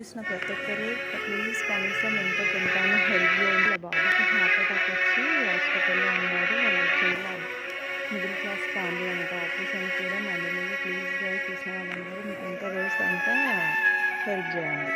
చూసిన ప్రతి ఒక్కరు ప్లీజ్ కనీసం ఎంతో కొంతను హెల్ప్ చేయండి. ఆ బాబుకి హార్ట్ అటాక్ వచ్చి హాస్పిటల్‌లో ఉన్నారు. వాళ్ళు చేయాలి. మిడిల్ క్లాస్ ఫ్యామిలీ అనమాట. ఆపరేషన్ కూడా మనీ లేదు. ప్లీజ్ గైస్ చూసిన వాళ్ళందరూ మీకు ఎంత వేస్ట్ అంతా హెల్ప్ చేయండి.